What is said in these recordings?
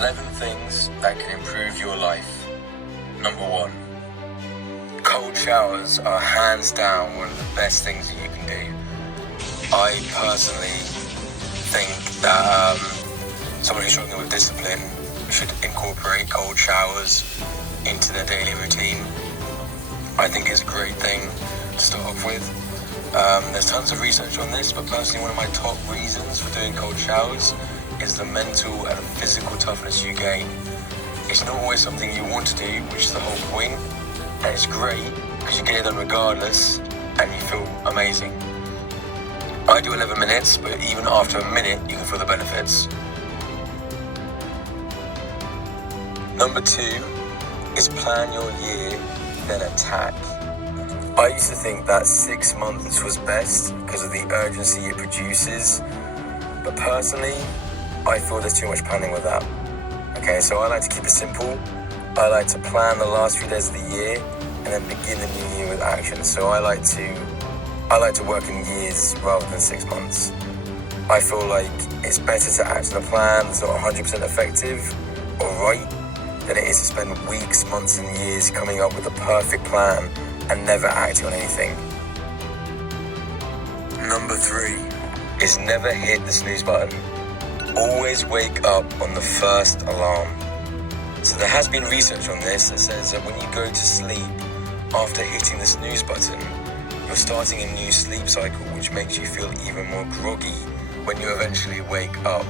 11 things that can improve your life. Number 1. Cold showers are hands down one of the best things that you can do. I personally think that someone who's struggling with discipline should incorporate cold showers into their daily routine. I think it's a great thing to start off with. There's tons of research on this, but personally one of my top reasons for doing cold showers is the mental and physical toughness you gain. It's not always something you want to do, which is the whole point, and it's great because you get it done regardless and you feel amazing. I do 11 minutes, but even after a minute you can feel the benefits. Number 2 is plan your year, then attack. I used to think that 6 months was best because of the urgency it produces, but personally, I feel there's too much planning with that. Okay, so I like to keep it simple. I like to plan the last few days of the year and then begin the new year with action. So I like to work in years rather than 6 months. I feel like it's better to act on a plan that's not 100% effective or right than it is to spend weeks, months and years coming up with a perfect plan and never acting on anything. Number 3 is never hit the snooze button. Always wake up on the first alarm. So there has been research on this that says that when you go to sleep after hitting the snooze button, you're starting a new sleep cycle, which makes you feel even more groggy when you eventually wake up.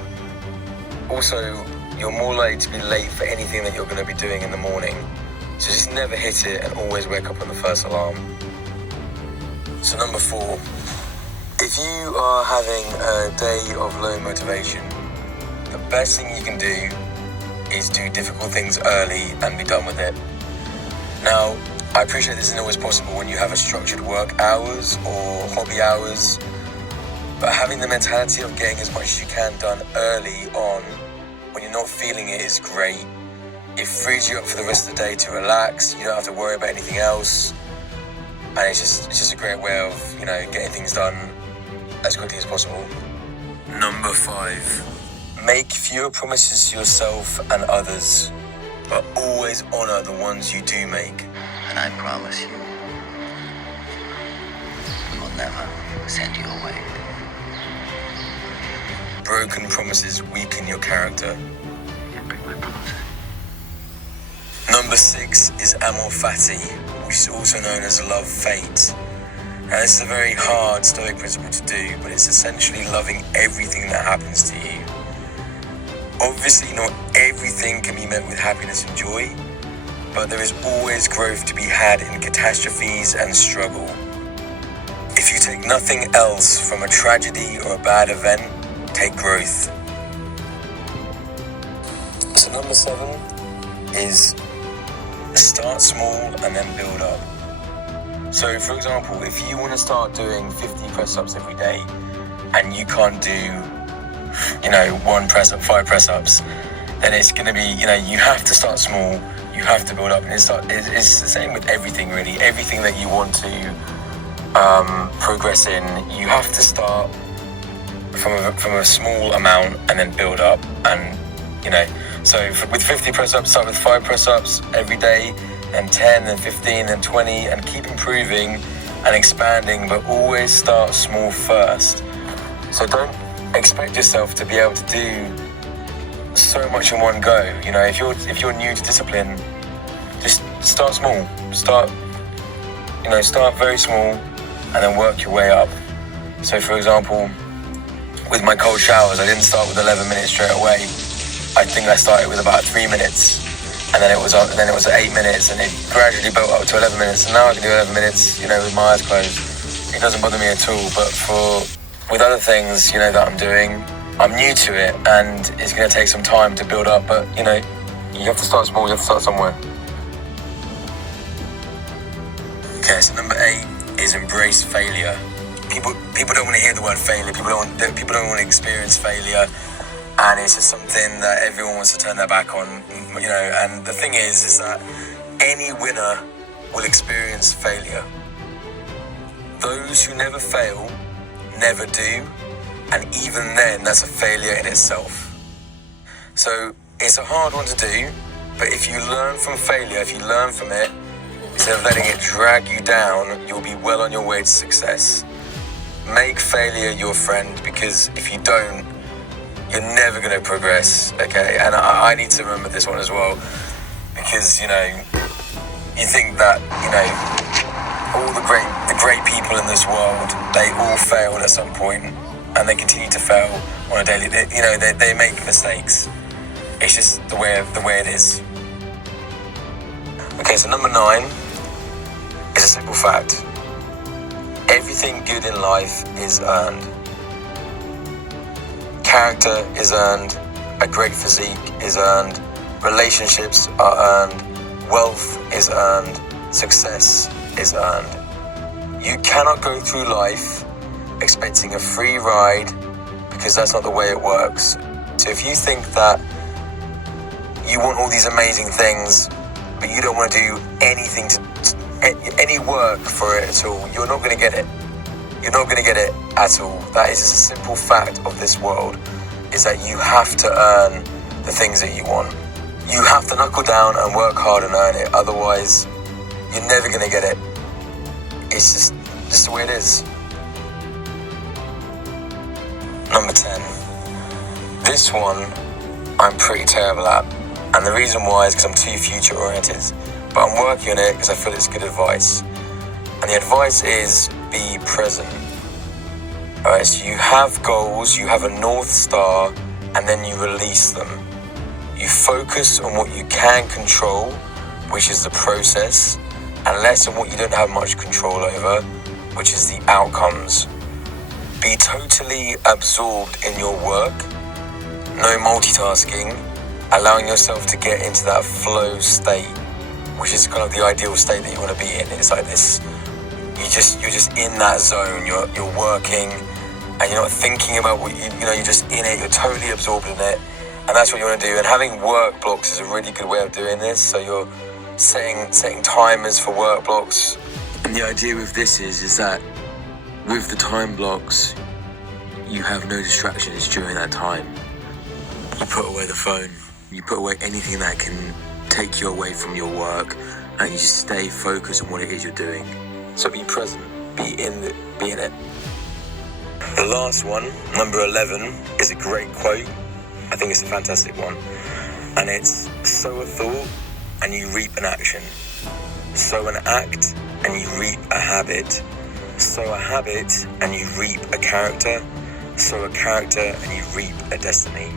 Also, you're more likely to be late for anything that you're going to be doing in the morning. So just never hit it and always wake up on the first alarm. So number 4, if you are having a day of low motivation, the best thing you can do is do difficult things early and be done with it. Now, I appreciate this isn't always possible when you have a structured work hours or hobby hours, but having the mentality of getting as much as you can done early on when you're not feeling it is great. It frees you up for the rest of the day to relax. You don't have to worry about anything else, and it's just a great way of getting things done as quickly as possible. Number 5. Make fewer promises to yourself and others, but always honor the ones you do make. And I promise you, we will never send you away. Broken promises weaken your character. You break my promise. Number 6 is amor fati, which is also known as love fate. Now this is a very hard Stoic principle to do, but it's essentially loving everything that happens to you. Obviously, not everything can be met with happiness and joy, but there is always growth to be had in catastrophes and struggle. If you take nothing else from a tragedy or a bad event, take growth. So number 7 is start small and then build up. So for example, if you want to start doing 50 press-ups every day and you can't do 1 press-up, 5 press-ups, then it's going to be, you have to start small, you have to build up, and it's the same with everything really. Everything that you want to progress in, you have to start from a small amount and then build up, and so with 50 press-ups, start with 5 press-ups every day, then 10, then 15, then 20, and keep improving and expanding, but always start small first. So don't expect yourself to be able to do so much in one go. If you're new to discipline, just start small. Start very small and then work your way up. So for example, with my cold showers, I didn't start with 11 minutes straight away. I think I started with about 3 minutes, and then it was 8 minutes, and it gradually built up to 11 minutes, and now I can do 11 minutes, with my eyes closed. It doesn't bother me at all, but with other things, that I'm doing, I'm new to it, and it's going to take some time to build up, but, you have to start small, you have to start somewhere. Okay, so number 8 is embrace failure. People don't want to hear the word failure, people don't want to experience failure, and it's just something that everyone wants to turn their back on, and the thing is that any winner will experience failure. Those who never fail never do, and even then that's a failure in itself. So It's a hard one to do, but if you learn from failure, if you learn from it, instead of letting it drag you down, you'll be well on your way to success. Make failure your friend, because if you don't, you're never going to progress, okay? And I need to remember this one as well, because, you think that, all the great people in this world, they all failed at some point, and they continue to fail on a daily, they make mistakes. It's just the way it is. Okay, so number 9 is a simple fact. Everything good in life is earned. Character is earned. A great physique is earned. Relationships are earned. Wealth is earned. Success is earned. You cannot go through life expecting a free ride, because that's not the way it works. So if you think that you want all these amazing things, but you don't want to do anything any work for it at all, you're not going to get it. You're not going to get it at all. That is just a simple fact of this world, is that you have to earn the things that you want. You have to knuckle down and work hard and earn it. Otherwise, you're never going to get it. It's just the way it is. Number 10. This one I'm pretty terrible at. And the reason why is because I'm too future oriented. But I'm working on it because I feel it's good advice. And the advice is be present. Alright, so you have goals, you have a North Star, and then you release them. You focus on what you can control, which is the process, and less on what you don't have much control over, which is the outcomes. Be totally absorbed in your work, no multitasking, allowing yourself to get into that flow state, which is kind of the ideal state that you want to be in. It's like this, you're just in that zone, you're working, and you're not thinking about what you're just in it, you're totally absorbed in it, and that's what you want to do. And having work blocks is a really good way of doing this. So you're setting timers for work blocks. And the idea with this is that with the time blocks, you have no distractions during that time. You put away the phone, you put away anything that can take you away from your work, and you just stay focused on what it is you're doing. So be present, be in it. The last one, number 11, is a great quote. I think it's a fantastic one. And it's, sow a thought and you reap an action. Sow an act and you reap a habit. Sow a habit and you reap a character. Sow a character and you reap a destiny.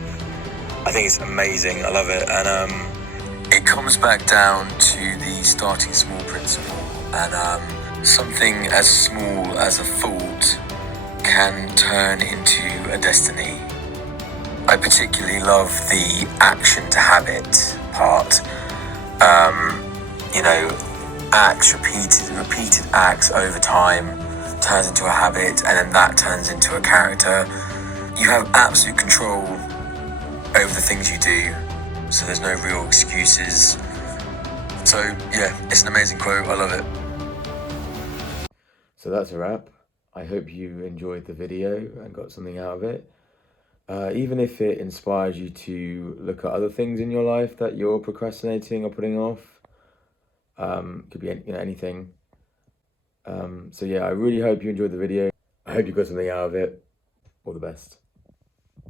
I think it's amazing. I love it. And it comes back down to the starting small principle. And something as small as a thought can turn into a destiny. I particularly love the action to habit part. Acts, repeated acts over time turns into a habit, and then that turns into a character. You have absolute control over the things you do, so there's no real excuses. So yeah, it's an amazing quote. I love it. So that's a wrap. I hope you enjoyed the video and got something out of it. Even if it inspires you to look at other things in your life that you're procrastinating or putting off, could be anything. So yeah, I really hope you enjoyed the video. I hope you got something out of it. All the best.